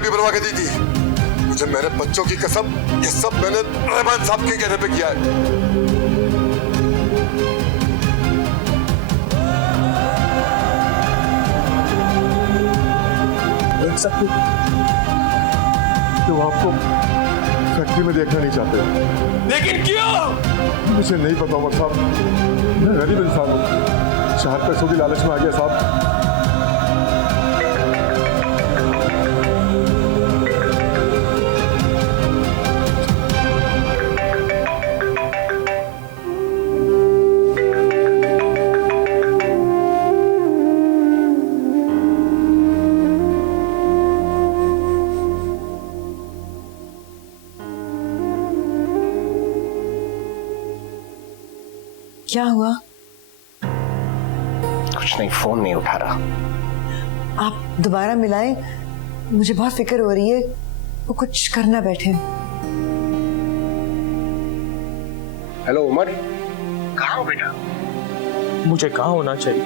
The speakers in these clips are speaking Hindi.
चाबी बनवा के दी थी। मुझे मेरे बच्चों की कसम, ये सब मैंने रहमान साहब के कहने पे किया है। देख सकते तो आपको फैक्ट्री में देखना नहीं चाहते। लेकिन क्यों? मुझे नहीं पता उमर साहब, मैं गरीब इंसान हूँ, शहर पैसों की लालच में आ गया साहब। क्या हुआ? कुछ नहीं, फोन नहीं उठा रहा। आप दोबारा मिलाएं, मुझे बहुत फिक्र हो रही है, वो कुछ करना बैठे। हेलो उमर, कहाँ हो बेटा? मुझे कहाँ होना चाहिए?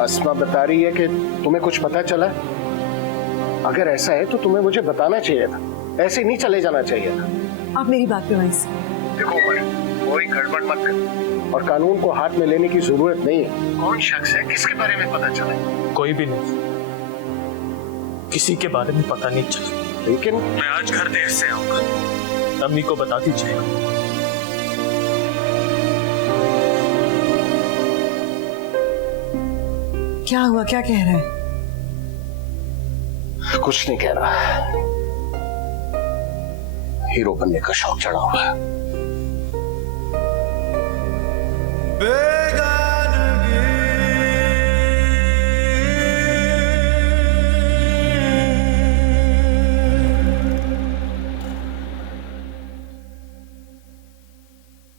अस्मा बता रही है कि तुम्हें कुछ पता चला। अगर ऐसा है तो तुम्हें मुझे बताना चाहिए था, ऐसे नहीं चले जाना चाहिए था। आप मेरी बात पे वहीं से देखो उमर, कोई गड़बड़ मत कर और कानून को हाथ में लेने की जरूरत नहीं है। कौन शख्स है, किसके बारे में पता चला? कोई भी नहीं, किसी के बारे में पता नहीं चला। लेकिन मैं आज घर देर से आऊंगा, अम्मी को बता दीजिएगा। क्या हुआ, क्या कह रहा है? कुछ नहीं कह रहा, हीरो बनने का शौक चढ़ा हुआ है।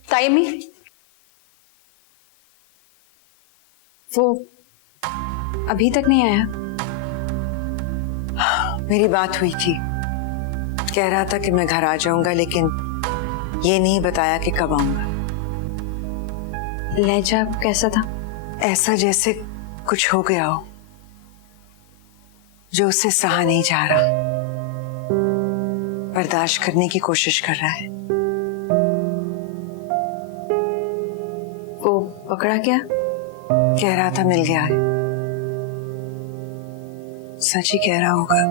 ताइमी, वो अभी तक नहीं आया? मेरी बात हुई थी, कह रहा था कि मैं घर आ जाऊंगा, लेकिन ये नहीं बताया कि कब आऊंगा। लहजा कैसा था? ऐसा जैसे कुछ हो गया हो जो उसे सहा नहीं जा रहा, बर्दाश्त करने की कोशिश कर रहा है। वो पकड़ा क्या? कह रहा था मिल गया है। सच ही कह रहा होगा।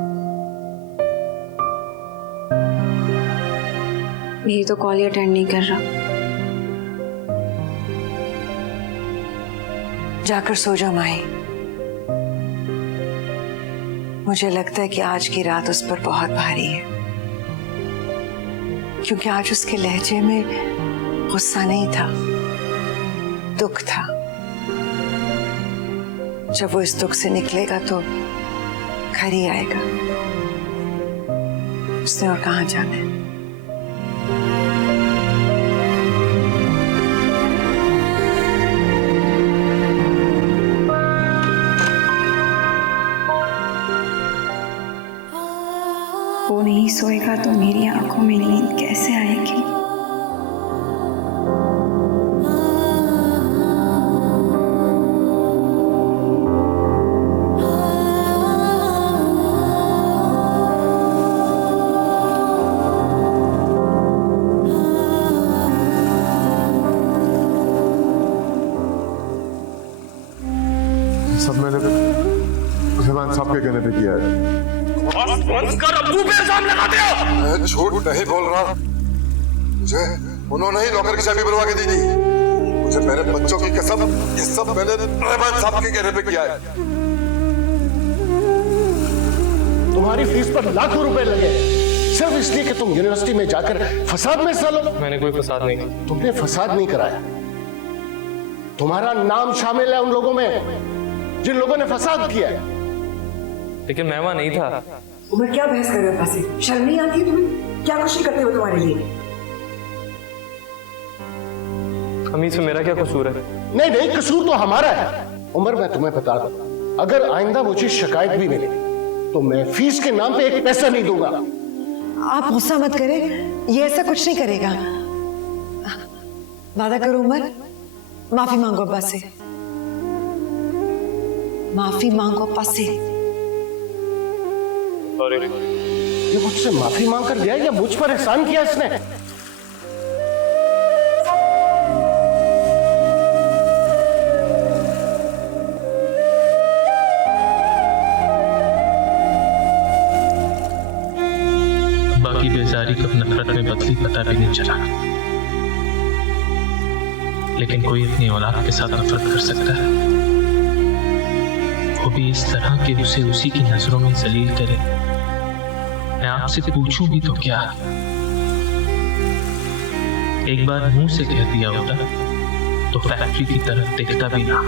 मेरी तो कॉल ही अटेंड नहीं कर रहा। जाकर सो जाओ माही। मुझे लगता है कि आज की रात उस पर बहुत भारी है, क्योंकि आज उसके लहजे में गुस्सा नहीं था, दुख था। जब वो इस दुख से निकलेगा तो घर ही आएगा। उसने और कहाँ जाना है। वो नहीं सोएगा तो मेरी आंखों में नींद कैसे आएगी? सब मैंने रहमान साहब के कहने पे किया है। अब्बू पे इल्जाम लगाते हो? मैं झूठ नहीं बोल रहा। मुझे उन्होंने ही लॉकर की चाबी बनवा के दी थी। मुझे मेरे बच्चों की कसम, ये सब मैंने रहमान साहब के कहने पे किया है। तुम्हारी फीस पर लाखों रुपए लगे सिर्फ इसलिए कि तुम यूनिवर्सिटी में जाकर फसाद में हिस्सा लो। मैंने कोई फसाद नहीं किया। तुमने फसाद नहीं कराया, तुम्हारा नाम शामिल है उन लोगों में जिन लोगों ने फसाद किया है। लेकिन मैं वहां नहीं था। उमर, क्या बहस कर रहे हो? पासे शर्म नहीं आती तुम्हें? क्या खुशी करते हो तुम्हारे लिए? अम्मी से मेरा क्या कसूर है? नहीं नहीं, कसूर तो हमारा है। उमर, मैं तुम्हें बता दूं, अगर आइंदा मुझे शिकायत भी मिले तो मैं फीस के नाम पे एक पैसा नहीं दूंगा। आप गुस्सा मत करें, ये ऐसा कुछ नहीं करेगा। वादा करो उमर, माफी मांगो अब्बा से, माफी मांगो अब्बा से। सॉरी। ये मुझसे माफी मांग कर गया या मुझ पर एहसान किया इसने? बाकी बेजारी कब नफरत में बदली पता भी नहीं चला, लेकिन कोई अपनी औलाद के साथ नफरत कर सकता है, वो भी इस तरह कि उसे उसी की नजरों में जलील करे। मैं आपसे पूछूं भी तो क्या, एक बार मुंह से कह दिया होता तो फैक्ट्री की तरफ देखता भी ना।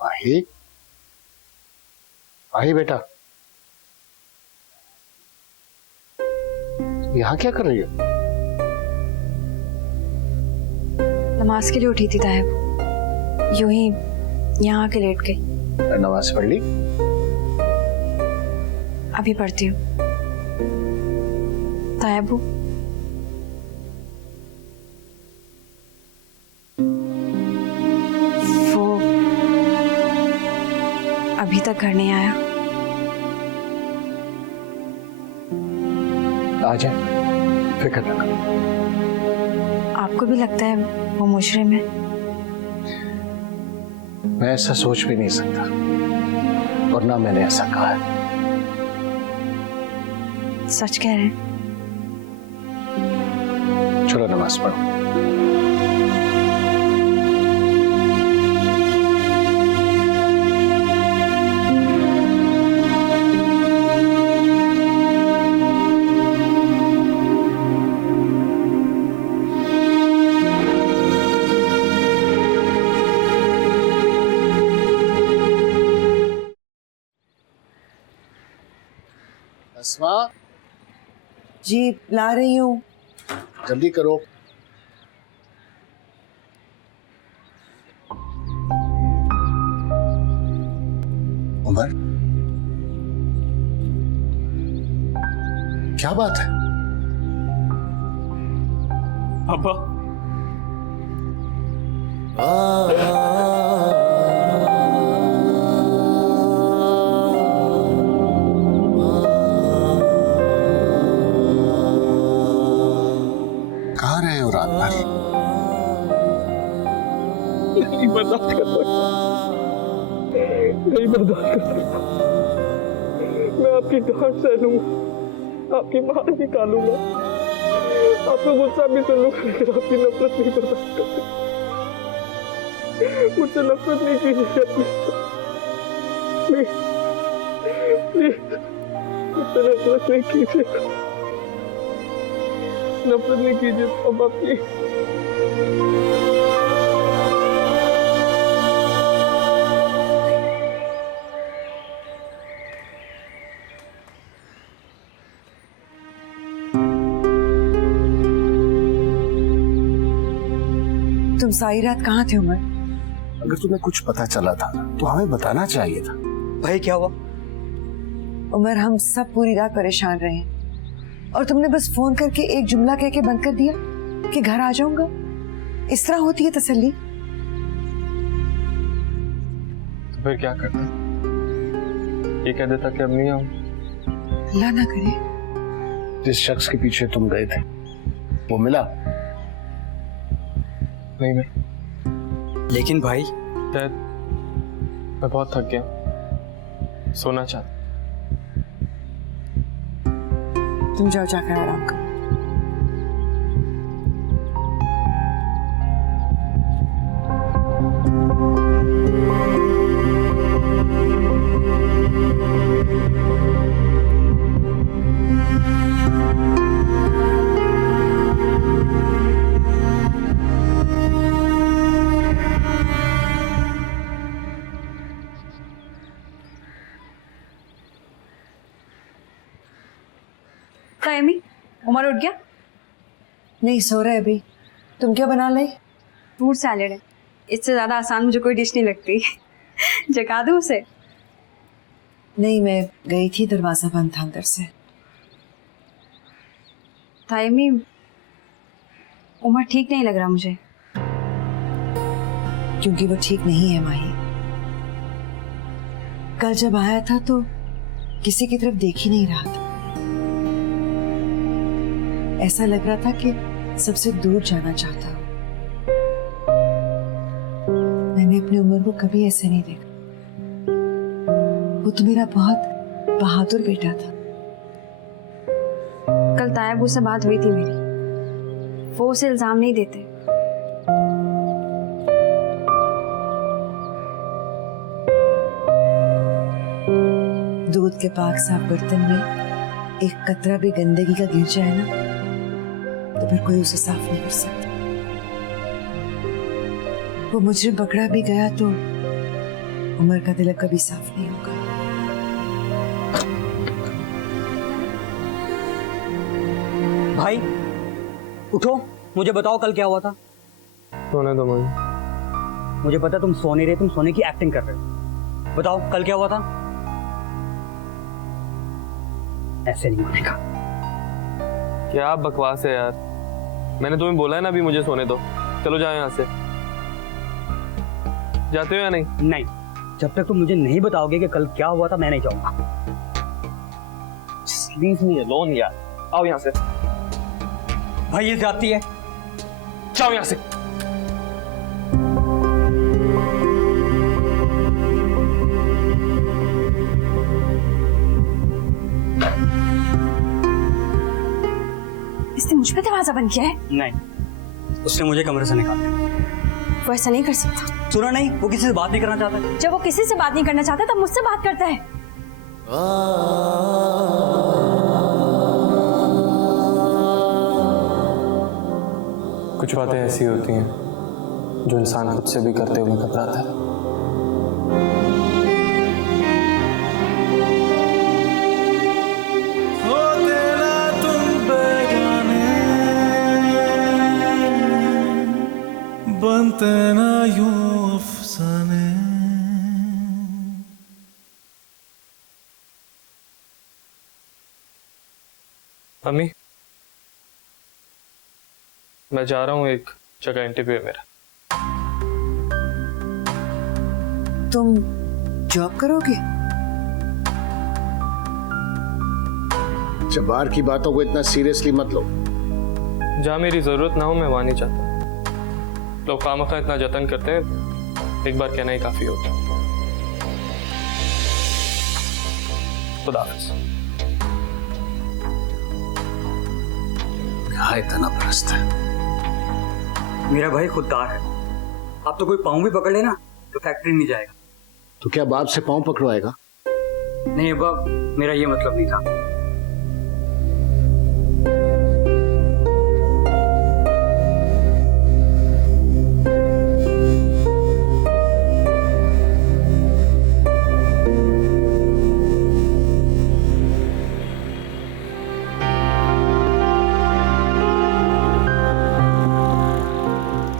माही, माही बेटा, यहाँ क्या कर रही हो? नमाज के लिए उठी थी तायब, यूं ही यहाँ आके लेट गई। नमाज पढ़ ली? अभी पढ़ती हूँ। तायब, वो अभी तक घर नहीं आया। आ जाए, फिक्र ना करो। आपको भी लगता है वो मुजरिम है? मैं ऐसा सोच भी नहीं सकता, और ना मैंने ऐसा कहा है। सच कह रहे हैं? चलो नमाज पढ़ो। अस्मा, जी ला रही हूँ। जल्दी करो। उमर, क्या बात है? पापा, कहाँ रहे हो रात भर? नहीं बर्दाश्त कर सकता, नहीं बर्दाश्त कर सकता। मैं आपकी डांट सह लूंगा, आपकी मार निकालूंगा, आपका गुस्सा भी सुन लूंगा, लेकिन आपकी नफरत नहीं बर्दाश्त कर सकता। मुझसे नफरत नहीं कीजिएगा प्लीज, प्लीज, मुझसे नफरत नहीं कीजिएगा, नफरत नहीं कीजिए पापा प्लीज। तुम सारी रात कहाँ थे उमर? अगर तुम्हें कुछ पता चला था तो हमें बताना चाहिए था। भाई क्या हुआ? उमर, हम सब पूरी रात परेशान रहे हैं और तुमने बस फोन करके एक जुमला कह के बंद कर दिया कि घर आ जाऊंगा। इस तरह होती है तसल्ली? तो फिर क्या करता? ये कह देता कि अब नहीं आऊं। अल्लाह ना करे। जिस शख्स के पीछे तुम गए थे वो मिला? नहीं मैं। लेकिन भाई, डैड, मैं बहुत थक गया, सोना चाहता। तुम जाओ, जाकर आराम करो। कायमी, उमर उठ गया? नहीं, सो रहे अभी। तुम क्या बना लाई? फ्रूट सैलेड है, इससे ज्यादा आसान मुझे कोई डिश नहीं लगती। जगा दूं उसे? नहीं, मैं गई थी, दरवाजा बंद था अंदर से। तायमी, उमर ठीक नहीं लग रहा मुझे। क्योंकि वो ठीक नहीं है माही। कल जब आया था तो किसी की तरफ देख ही नहीं रहा था। ऐसा लग रहा था कि सबसे दूर जाना चाहता हूं। मैंने अपनी उम्र को कभी ऐसे नहीं देखा। वो तो मेरा बहुत बहादुर बेटा था। कल तायबू से बात हुई थी मेरी, वो उसे इल्जाम नहीं देते। दूध के पाक साफ बर्तन में एक कतरा भी गंदगी का गिर जाए ना, तो फिर कोई उसे साफ नहीं कर सकता। वो मुझे पकड़ा भी गया तो उमर का तिलक कभी साफ नहीं होगा। भाई उठो, मुझे बताओ कल क्या हुआ था। सोने दो मुझे पता तुम सो नहीं रहे, तुम सोने की एक्टिंग कर रहे हो। बताओ कल क्या हुआ था। ऐसे नहीं मानेगा। क्या बकवास है यार, मैंने तुम्हें बोला है ना अभी मुझे सोने दो। चलो जाओ यहाँ से। जाते हो या नहीं? नहीं, जब तक तुम मुझे नहीं बताओगे कि कल क्या हुआ था मैं नहीं जाऊंगा। लीव मी अलोन यार, आओ यहाँ से। भाई ये जाती है, जाओ यहाँ से। इसने मुझ पे दरवाजा बंद किया है? नहीं, उसने मुझे कमरे से निकाला। वो ऐसा नहीं कर सकता। सुना नहीं, वो किसी से बात नहीं करना चाहता। जब वो किसी से बात नहीं करना चाहता तब मुझसे बात करता है। कुछ बातें ऐसी होती हैं जो इंसान खुद से भी करते हुए घबराता है। बनते ना यूं अफसाने। अम्मी, मैं जा रहा हूँ, एक जगह इंटरव्यू है मेरा। तुम जॉब करोगे? जब बाहर की बातों को इतना सीरियसली मत लो। जहाँ मेरी जरूरत ना हो मैं वहां नहीं चाहता। लोग खामखा इतना जतन करते हैं, एक बार कहना ही काफी होता है। खुदा हाफिज़। क्या इतना परस्त है? मेरा भाई खुददार है। आप तो कोई पाँव भी पकड़ लेना तो फैक्ट्री नहीं जाएगा। तो क्या बाप से पांव पकड़वाएगा? नहीं अब्बा, मेरा ये मतलब नहीं था।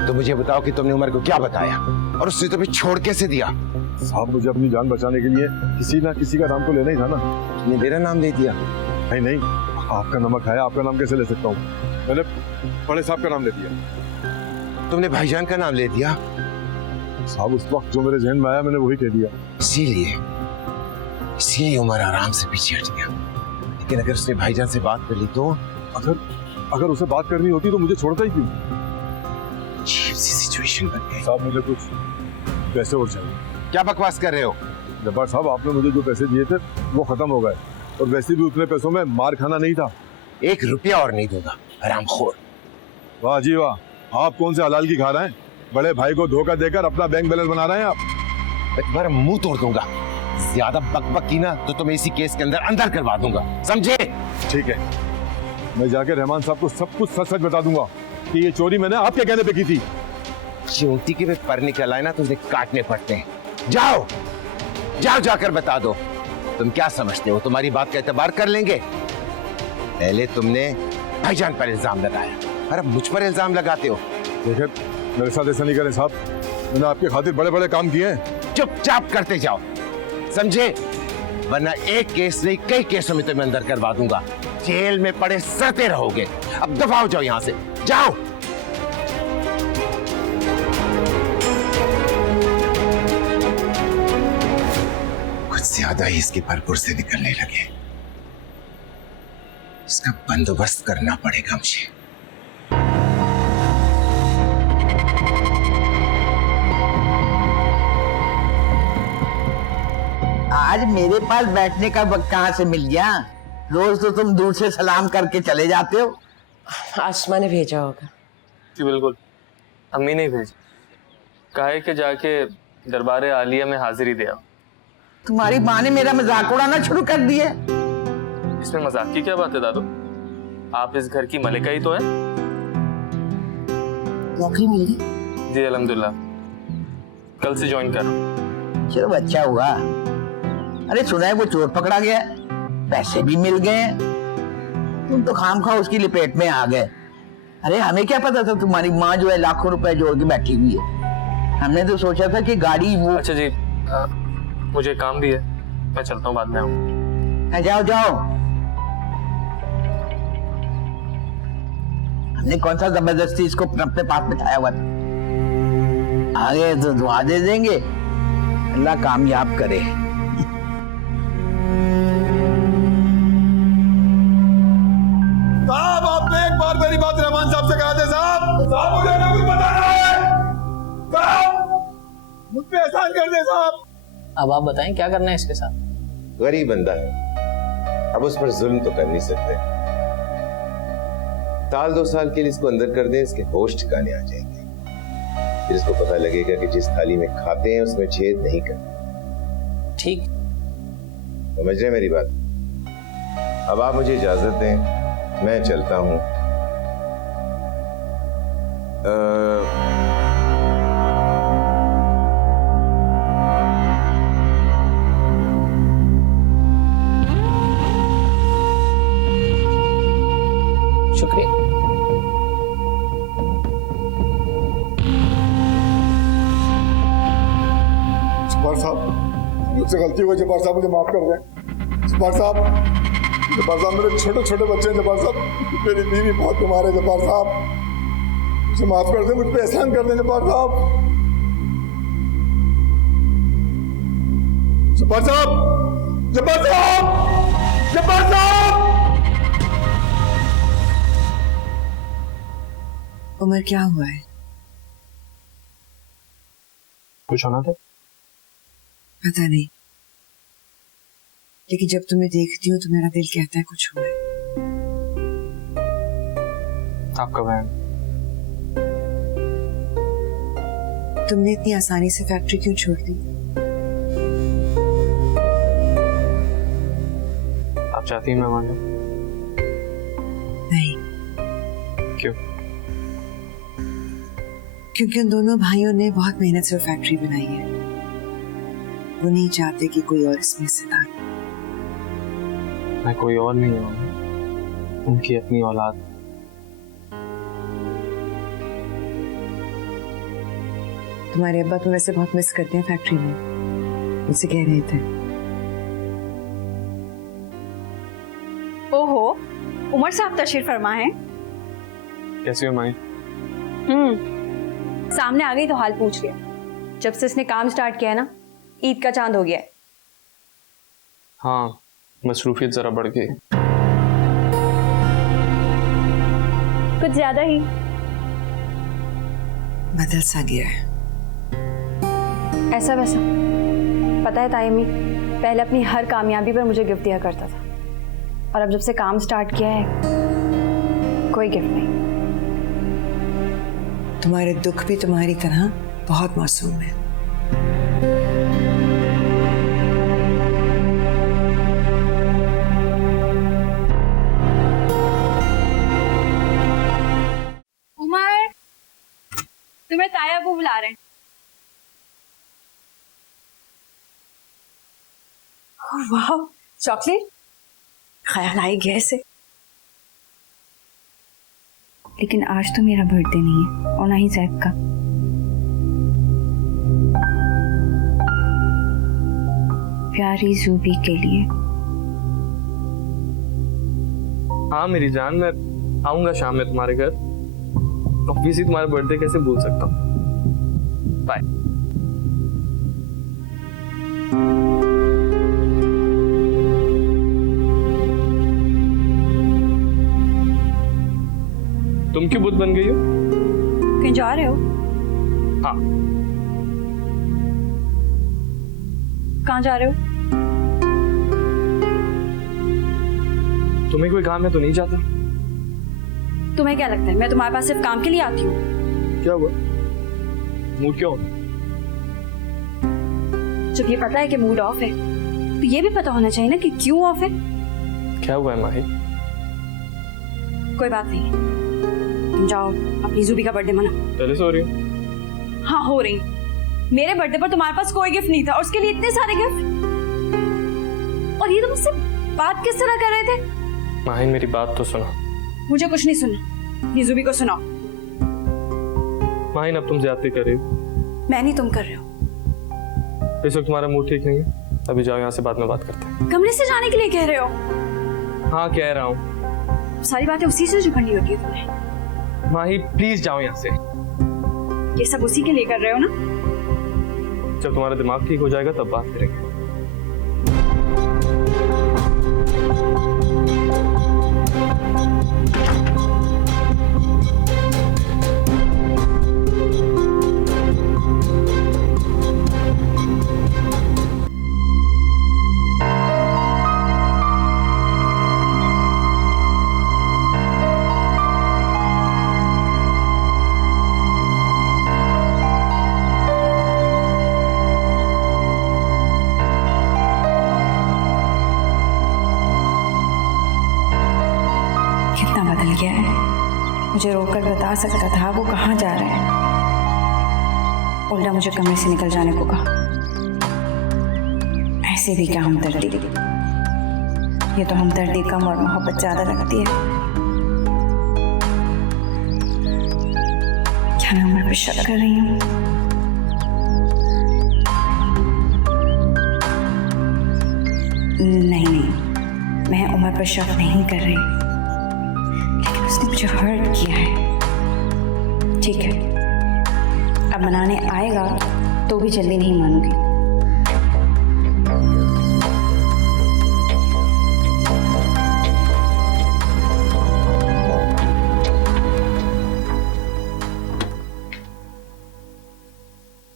तो मुझे बताओ कि तुमने उमर को क्या बताया और उसने तुम्हें छोड़ कैसे दिया? साहब, मुझे अपनी जान बचाने के लिए किसी ना किसी का नाम तो लेना ही था ना। तुमने मेरा नाम ले दिया? नहीं नहीं, आपका नमक है, आपका नाम कैसे ले सकता हूँ? मैंने बड़े साहब का नाम ले दिया। तुमने भाईजान का नाम ले दिया? साहब, उस वक्त जो मेरे जहन में आया मैंने वही कह दिया। इसीलिए उमर आराम से पीछे हट गया। लेकिन अगर उसने भाईजान से बात कर ली तो? अगर उसे बात करनी होती तो मुझे छोड़ता ही क्यों? अजीब सी सिचुएशन बन गई। साहब, मुझे कुछ पैसे और चाहिए। क्या बकवास कर रहे हो? जब्बार साहब, आपने मुझे जो पैसे दिए थे वो खत्म हो गए, और वैसे भी उतने पैसों में मार खाना नहीं था। 1 रुपया और नहीं दूंगा, हरामखोर। वाह जी वाह, आप कौन से हलाल की खा रहे हैं? बड़े भाई को धोखा देकर अपना बैंक बैलेंस बना रहे हैं आप। मैं तुम्हारा मुंह तोड़ दूंगा। ज्यादा बकबक की ना तो तुम्हें इसी केस के अंदर करवा दूंगा, समझे? ठीक है, मैं जाकर रहमान साहब को सब कुछ सच सच बता दूंगा कि ये चोरी मैंने आपके कहने पे की थी। चूंटी के पर निकल आए ना तो उसे काटने पड़ते हैं। जाओ जाकर बता दो। तुम क्या समझते हो तुम्हारी बात का एतबार कर लेंगे? पहले तुमने भाईजान पर इल्जाम लगाया और अब मुझ पर इल्जाम लगाते हो। देखिए, मेरे साथ ऐसा नहीं करें साहब, मैंने आपके खातिर बड़े बड़े काम किए हैं। चुपचाप करते जाओ, समझे? वरना एक केस नहीं कई केसों में तुम्हें अंदर करवा दूंगा। जेल में पड़े सड़ते रहोगे। अब दफा हो जाओ यहां से, जाओ। कुछ ज्यादा ही इसके भरपूर से निकलने लगे। इसका बंदोबस्त करना पड़ेगा मुझे। आज मेरे पास बैठने का वक्त कहाँ से मिल गया? रोज तो तुम दूर से सलाम करके चले जाते हो। आसमा ने भेजा होगा। जी बिल्कुल, अम्मी ने भेजा। कहा है कि जाके दरबार आलिया में हाजिरी दे आओ। तुम्हारी माँ ने मेरा मजाक उड़ाना शुरू कर दिया। इसमें मजाक की क्या बात है दादू? आप इस घर की मलिका ही तो है। नौकरी मिल गई? जी अल्हम्दुलिल्लाह, कल से ज्वाइन कर रहा हूँ। चलो अच्छा हुआ। अरे सुना है वो चोर पकड़ा गया, पैसे भी मिल गए। तुम तो खामखा उसकी लपेट में आ गए। अरे हमें क्या पता था तुम्हारी माँ जो है लाखों रुपए जोड़ के बैठी हुई है। हमने तो सोचा था कि गाड़ी वो। अच्छा जी, मुझे काम भी है, मैं चलता हूँ, बाद में आऊँ। जाओ जाओ। हमने कौन सा जबरदस्ती इसको अपने पास बिठाया हुआ था। आगे तो दुआ दे देंगे, अल्लाह कामयाब करे। साहब आपने एक बार मेरी बात रहमान साहब से कहा था। साहब मुझे ना कुछ बताना है। साहब मुझ पे एहसान कर दे साहब। अब आप बताएं क्या करना है इसके साथ? गरीब बंदा है, अब उस पर जुल्म तो कर नहीं सकते। साल 2 साल के लिए इसको अंदर कर दें, इसके होश ठिकाने आ जाएंगे। फिर इसको पता लगेगा कि जिस थाली में खाते हैं उसमें छेद नहीं करते। ठीक, समझ रहे मेरी बात? अब आप मुझे इजाजत दें, मैं चलता हूं। शुक्रिया। जब्बार साहब, मुझसे गलती हो गई। जब्बार साहब मुझे माफ कर दें। जब्बार साहब, मेरे छोटे छोटे बच्चे हैं। जब्बार साहब, मेरी बीवी बहुत बीमार है। जब्बार साहब मुझे माफ कर दें, मुझ पे एहसान कर दें। जब्बार साहब, जब्बार साहब, जब्बार साहब, जब्बार साहब। उमर क्या हुआ है? कुछ होना था? पता नहीं, लेकिन जब तुम्हें देखती हूँ तो मेरा दिल कहता है कुछ हुआ है। आपका बहन। तुमने इतनी आसानी से फैक्ट्री क्यों छोड़ दी? आप चाहती हैं मैं मान जाऊं? नहीं। क्यों? क्योंकि उन दोनों भाइयों ने बहुत मेहनत से वो फैक्ट्री बनाई है। वो नहीं चाहते कि कोई और इसमें हिस्सेदार। मैं कोई और नहीं हूँ, उनकी अपनी औलाद। तुम्हारे अब्बा तो वैसे बहुत मिस करते हैं फैक्ट्री में, मुझसे कह रहे थे। ओहो, उमर साहब तशरीफ फरमा है। कैसी हो माई? सामने आ गई तो हाल पूछ लिया। जब से इसने काम स्टार्ट किया है ना, ईद का चांद हो गया है। हाँ, मसरूफियत जरा बढ़ गई, कुछ ज्यादा ही। बदल सा गया है। ऐसा वैसा पता है तायमी, पहले अपनी हर कामयाबी पर मुझे गिफ्ट दिया करता था, और अब जब से काम स्टार्ट किया है कोई गिफ्ट नहीं। तुम्हारे दुख भी तुम्हारी तरह बहुत मासूम है। उमर, तुम्हें ताया अबू बुला रहे हैं। वाह, चॉकलेट ख्याल आई गया से। लेकिन आज तो मेरा बर्थडे नहीं है और ना ही जैक का। प्यारी जूबी के लिए। हाँ मेरी जान, मैं आऊंगा शाम में तुम्हारे घर। ऑब्वियसली तुम्हारा बर्थडे कैसे भूल सकता हूँ। बाय। तुम क्यों बुद्ध बन गई हो? कहीं जा रहे हो? हाँ। कहाँ जा रहे हो? तुम्हें कोई काम है तो नहीं जाता? तुम्हें क्या लगता है मैं तुम्हारे पास सिर्फ काम के लिए आती हूँ? क्या हुआ? मूड क्यों? जब ये पता है कि मूड ऑफ है तो ये भी पता होना चाहिए ना कि क्यों ऑफ है। क्या हुआ है माही? कोई बात नहीं, तुम जाओ अपनी जूबी का बर्थडे मनाओ। पहले से हो रही हो? हाँ हो रही। मेरे बर्थडे पर तुम्हारे पास कोई गिफ्ट नहीं था और उसके लिए इतने सारे गिफ्ट। और ये तुम मुझसे बात किस तरह कर रहे थे? माही मेरी बात तो सुनो। मुझे कुछ नहीं सुनना, ये जूबी को सुनाओ। माही अब तुम ज्यादती कर रही हो। मैं नहीं, तुम कर रहे हो। इस वक्त तुम्हारा मूड ठीक नहीं है, अभी जाओ यहाँ से, बाद में बात करते हैं। कमरे से जाने के लिए कह रहे हो? हाँ कह रहा हूँ। सारी बातें उसी से जो करनी होती है तुम्हें। माही प्लीज जाओ यहाँ से। ये सब उसी के लिए कर रहे हो ना? जब तुम्हारा दिमाग ठीक हो जाएगा तब बात करेंगे। कितना बदल गया है। मुझे रोककर बता सकता था वो कहाँ जा रहे हैं, उल्टा मुझे कमरे से निकल जाने को कहा। ऐसे भी क्या हमदर्दी, ये तो हमदर्दी कम और मोहब्बत ज्यादा लगती है। क्या मैं उम्र पे शक कर रही हूँ? नहीं, मैं उम्र पर शक नहीं कर रही, लेकिन उसने मुझे हर्ट किया है। ठीक है, अब मनाने आएगा तो भी जल्दी नहीं मानूंगी।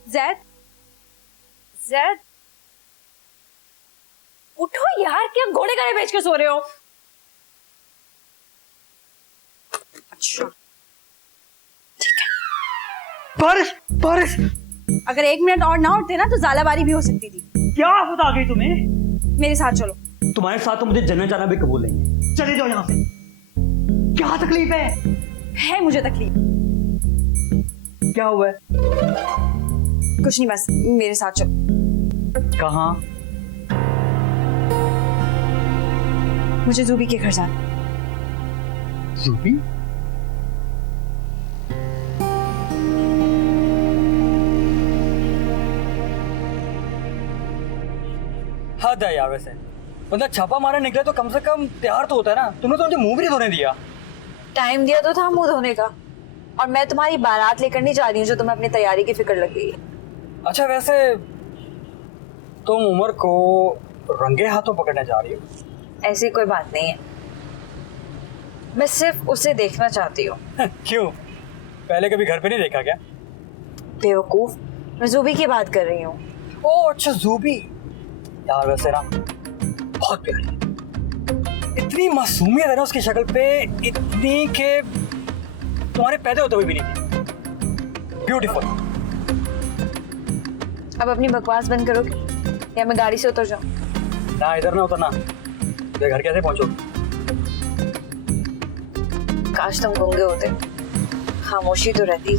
ज़ैद, ज़ैद, उठो यार, क्या घोड़े गाड़े बेच के सो रहे हो? अच्छा ठीक है। बारिश अगर 1 मिनट और ना उठते ना तो ज़ालाबारी भी हो सकती थी। क्या आफत आ गई तुम्हें? मेरे साथ चलो। तुम्हारे साथ तो मुझे जन्नत जाना भी कबूल नहीं है। चले जाओ यहाँ से। क्या तकलीफ है मुझे तकलीफ। क्या हुआ है? कुछ नहीं, बस मेरे साथ चलो। कहाँ? मुझे जूबी के घर जाना। जूबी? हद है यार, वैसे बंदा छापा मारे निकले तो कम से कम तैयार तो होता है ना। तुमने तो मुझे मुंह भी नहीं धोने दिया। टाइम दिया तो था मुंह धोने का, और मैं तुम्हारी बारात लेकर नहीं जा रही हूँ जो तुम्हें अपनी तैयारी की फिक्र लग गई है। अच्छा, वैसे तुम उमर को रंगे हाथों पकड़ने जा रही हो? ऐसी कोई बात नहीं है, मैं सिर्फ उसे देखना चाहती हूँ। क्यों, पहले कभी घर पे नहीं देखा क्या? बेवकूफ, मैं जूबी की बात कर रही हूँ। ओह अच्छा, जूबी। यार वैसे ना बहुत प्यारी, इतनी मासूमियत है ना उसकी शक्ल पे, इतनी के तुम्हारे पैदा होते हुए भी नहीं थी। ब्यूटीफुल। अब अपनी बकवास बंद करोगे या मैं गाड़ी से उतर जाऊँ? ना, इधर ना उतरना। ये घर कैसे पहुंचो? काश तुम गूंगे होते, खामोशी तो रहती।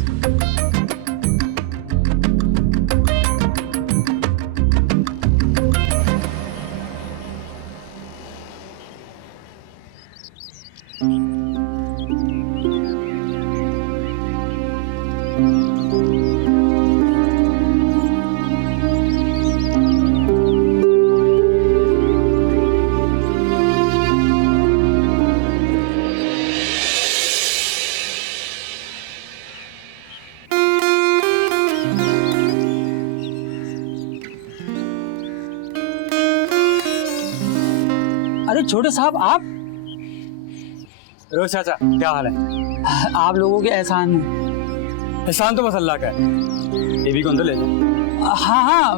छोटे साहब आप? रोज चाचा क्या हाल है? आप लोगों के एहसान है। एहसान तो बस अल्लाह का है। ये भी कौन तो ले लो। हाँ हाँ,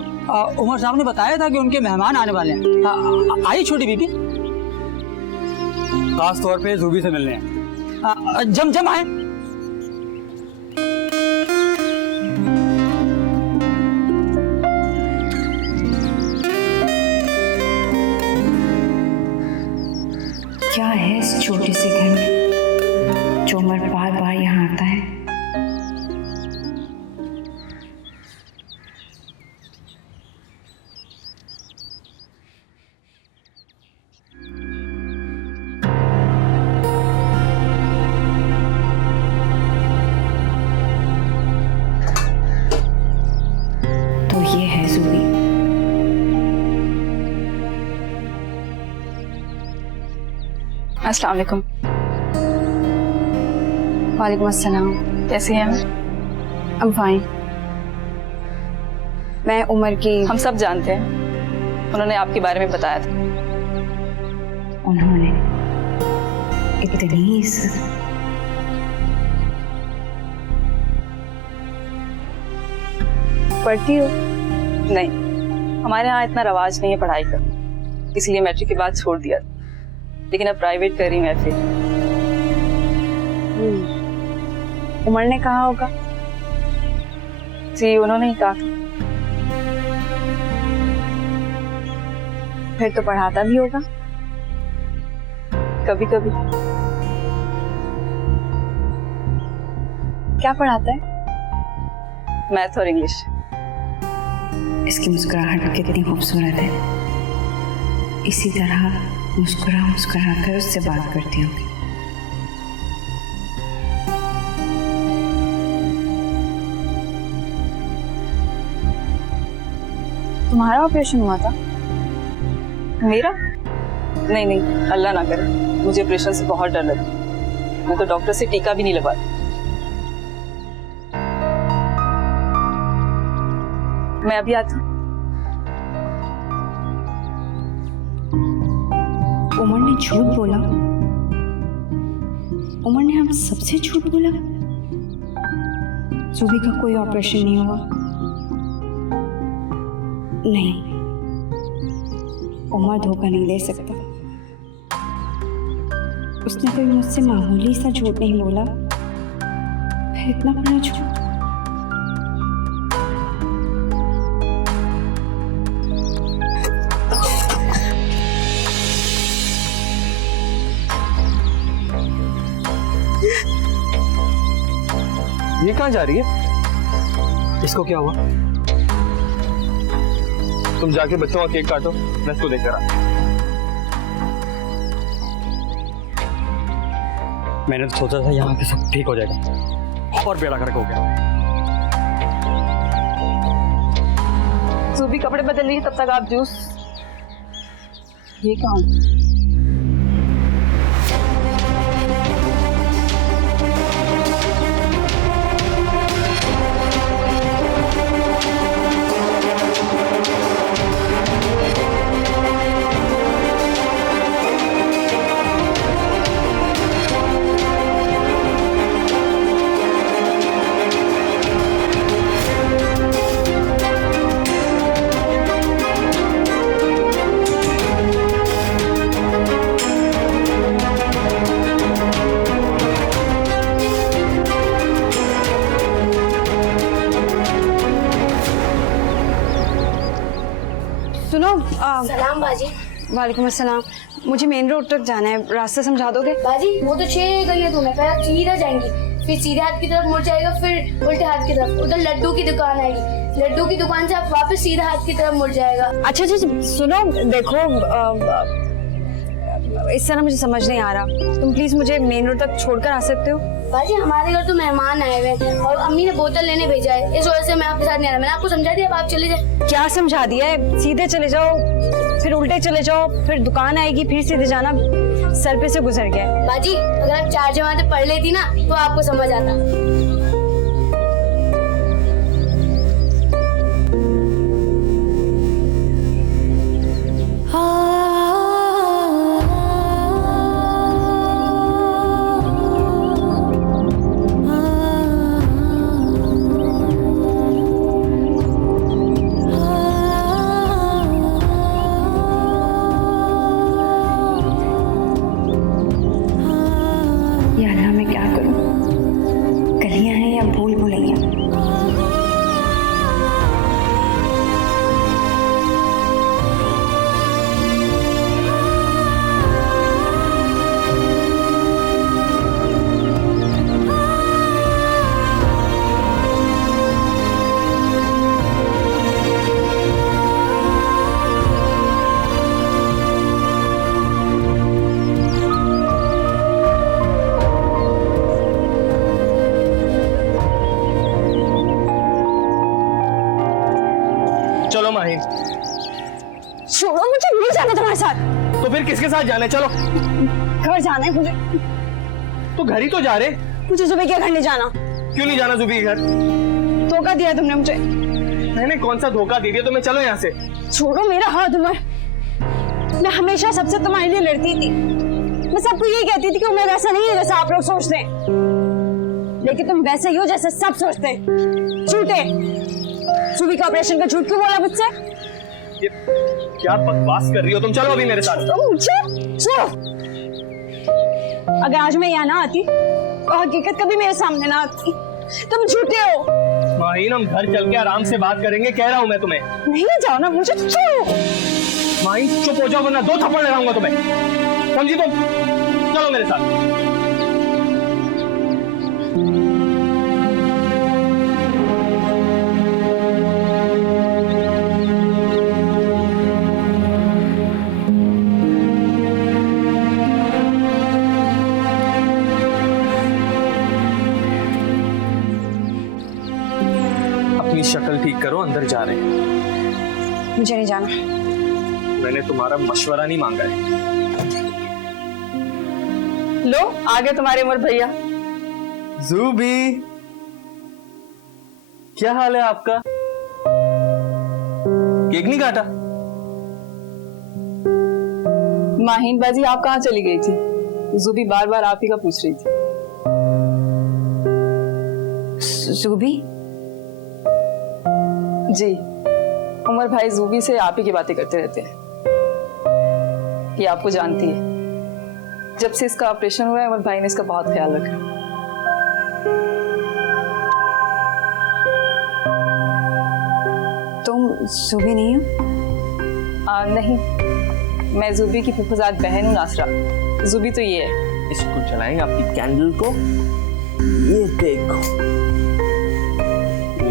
उमर साहब ने बताया था कि उनके मेहमान आने वाले हैं। आई छोटी बीबी, खास तौर पे जूबी से मिलने हैं। जम जम आए। क्या है इस छोटे से घर में जो उमर बार बार यहाँ आता है? तो ये है जूबी। अस्सलाम वालेकुम। वालेकुम अस्सलाम। कैसी हैं? I'm fine। मैं उमर की। हम सब जानते हैं, उन्होंने आपके बारे में बताया था। उन्होंने इतनी इज्जत। पढ़ती हो? नहीं, हमारे यहाँ इतना रवाज नहीं है पढ़ाई का, इसलिए मैट्रिक के बाद छोड़ दिया, लेकिन अब प्राइवेट कर रही मैं फिर। उमर ने कहा होगा? जी उन्होंने ही कहा। फिर तो पढ़ाता भी होगा कभी कभी। क्या पढ़ाता है? मैथ और इंग्लिश। इसकी मुस्कुराहट कितनी खूबसूरत है। इसी तरह मुस्कुरा मुस्कुरा कर उससे बात करती होगी। तुम्हारा ऑपरेशन हुआ था? मेरा? नहीं नहीं, अल्लाह ना करे, मुझे ऑपरेशन से बहुत डर लगता है। मैं तो डॉक्टर से टीका भी नहीं लगवाती। मैं अभी आती हूँ। उमर ने झूठ बोला? उमर ने हम सबसे झूठ बोला? जूबी का कोई ऑपरेशन नहीं हुआ? नहीं, उमर धोखा नहीं दे सकता। उसने कोई मुझसे मामूली सा झूठ नहीं बोला, फिर इतना बड़ा झूठ। ये कहाँ जा रही है? इसको क्या हुआ? तुम जाके बच्चों का केक काटो, मैं इसको लेकर आ। मैंने तो सोचा था यहाँ पे सब ठीक हो जाएगा, और बेड़ा गर्क हो गया। जूबी कपड़े बदल रही है, तब तक आप जूस। ये कौन? सुनो। सलाम बाजी। वालेकुम अस्सलाम। मुझे मेन रोड तक जाना है, रास्ता समझा दोगे? बाजी वो तो 6 गलियां दूर है, पहले आप सीधा जाएंगी, फिर सीधे हाथ की तरफ मुड़ जाएगा, फिर उल्टे हाथ की तरफ, उधर लड्डू की दुकान आएगी, लड्डू की दुकान से आप वापस सीधा हाथ की तरफ मुड़ जाएगा। अच्छा सुनो, देखो इस तरह मुझे समझ नहीं आ रहा, तुम प्लीज मुझे मेन रोड तक छोड़कर आ सकते हो? बाजी हमारे घर तो मेहमान आए हुए हैं और अम्मी ने बोतल लेने भेजा है, इस वजह से मैं आपके साथ नहीं आ रहा। मैंने आपको समझा दिया, अब आप चले जाए। क्या समझा दिया है? सीधे चले जाओ, फिर उल्टे चले जाओ, फिर दुकान आएगी, फिर सीधे जाना। सर पे से गुजर गया। बाजी अगर आप 4 जमातें पढ़ लेती ना तो आपको समझ आता। तो फिर किसके साथ जाना है? चलो घर जाना है मुझे। तो घर ही तो जा रहे। मुझे सुबह के घर नहीं जाना। क्यों नहीं जाना जुबी के घर? धोखा दिया तुमने मुझे। मैंने कौन सा धोखा दे दिया तुम्हें? चलो यहाँ से। छोड़ो मेरा हाथ उमर। मैं हमेशा सबसे तुम्हारे लिए लड़ती थी। मैं सबको यही कहती थी कि उमर वैसा नहीं है जैसा आप लोग सोचते हैं, लेकिन तुम वैसे ही हो जैसे सब सोचते हैं। झूठे। सुबी का ऑपरेशन का झूठ क्यों बोला मुझसे? ये क्या बकवास कर रही हो तुम? चलो अभी मेरे साथ। मुझे छोड़ो। अगर आज मैं यहाँ ना आती तो हकीकत कभी मेरे सामने ना आती। तुम झूठे हो। माहीन, हम घर चल के आराम से बात करेंगे, कह रहा हूँ मैं तुम्हें। नहीं जाओ ना, मुझे छोड़ो। माहीन चुप हो जाओ वरना 2 थप्पड़ लगाऊंगा तुम्हें, समझी तुम? चलो मेरे साथ। अपनी शक्ल ठीक करो, अंदर जा रहे हैं। मुझे नहीं जाना। मैंने तुम्हारा मशवरा नहीं मांगा है। लो आगे तुम्हारे उमर भैया। ज़ूबी, क्या हाल है आपका? केक नहीं काटा? माहीन बाजी आप कहाँ चली गई थी? ज़ूबी बार बार आप ही का पूछ रही थी। ज़ूबी? जी, उमर भाई ज़ूबी से आप ही की बातें करते रहते हैं। ये आपको जानती है। जब से इसका ऑपरेशन हुआ है उमर भाई ने इसका बहुत ख्याल रखा। तुम ज़ूबी नहीं हो? नहीं, मैं ज़ूबी की फुफाजाद बहन हूँ नासरा। ज़ूबी तो ये है। इसको जलाएंगे आपकी कैंडल को। ये देखो,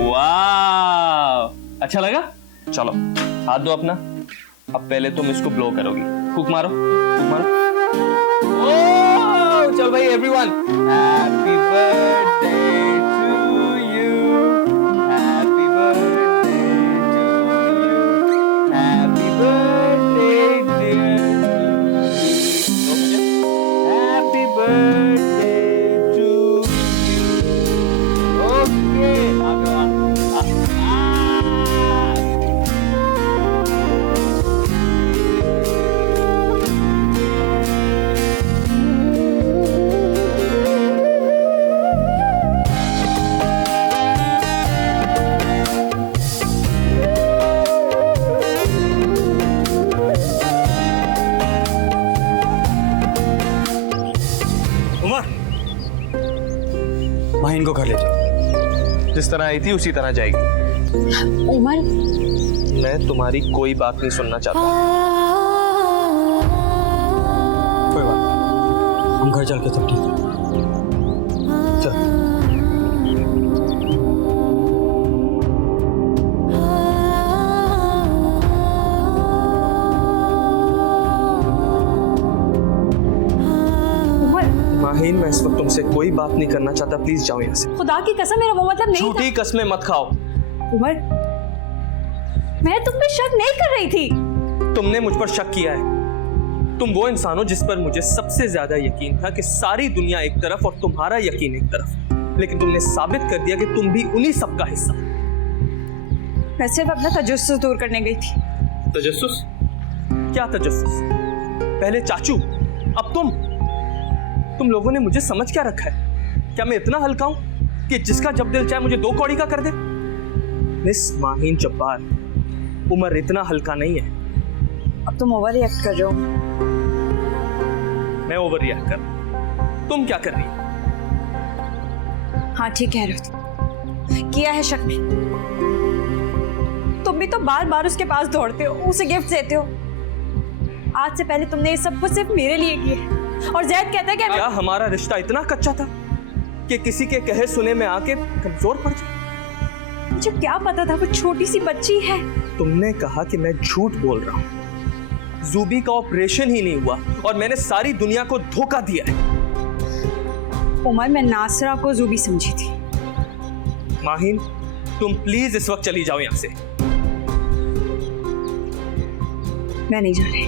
वाह, अच्छा लगा? चलो हाथ दो अपना। अब पहले तुम इसको ब्लो करोगी। फूक मारो, फूक मारो। ओह, चल भाई everyone, happy birthday to you, happy birthday to you, happy birthday happy birthday to you. Okay, Maheen को घर ले जाओ। जिस तरह आई थी उसी तरह जाएगी। उमर, मैं तुम्हारी कोई बात नहीं सुनना चाहता। कोई बात नहीं, हम घर चल के सब ठीक है। चल। माहीन, मैं इस वक्त तुमसे कोई बात नहीं करना चाहता, प्लीज जाओ यहाँ से। खुदा की कसम, मेरा वो मतलब नहीं था। झूठी कस्में मत खाओ। उमर, मैं तुम पे शक नहीं कर रही थी। तुमने मुझ पर शक किया है। तुम वो इंसान हो जिस पर मुझे सबसे ज्यादा यकीन था कि सारी दुनिया एक तरफ और तुम्हारा यकीन एक तरफ, लेकिन तुमने साबित कर दिया कि तुम भी उन्हीं सब का हिस्सा। मैं सिर्फ अपना तजस्सुस दूर करने गई थी। तजस्सुस? क्या तजस्सुस? पहले चाचू, अब तुम लोगों ने मुझे समझ क्या रखा है? क्या मैं इतना हल्का हूं कि जिसका जब दिल चाहे मुझे 2 कौड़ी का कर दे? मिस माहीन जब्बार, उमर इतना हल्का नहीं है। अब तुम ओवर रिएक्ट कर रहे हो। मैं ओवर रिएक्ट कर रहा हूं, तुम क्या कर रही हो? हाँ ठीक कह रहे हो, किया है शक में। तुम भी तो बार बार उसके पास दौड़ते हो, उसे गिफ्ट देते हो। आज से पहले तुमने ये सब कुछ सिर्फ मेरे लिए किया है। और जैद कहता है कि क्या हमारा रिश्ता इतना कच्चा था कि किसी के कहे सुने में आके कमजोर पड़ जाए? मुझे क्या पता था वो छोटी सी बच्ची है। तुमने कहा कि मैं झूठ बोल रहा हूं। ज़ूबी का ऑपरेशन ही नहीं हुआ और मैंने सारी दुनिया को धोखा दिया है। उमर, मैं नासरा को ज़ूबी समझी थी। माहीन, तुम प्लीज इस वक्त चली जाओ यहां से। मैं नहीं जा रही।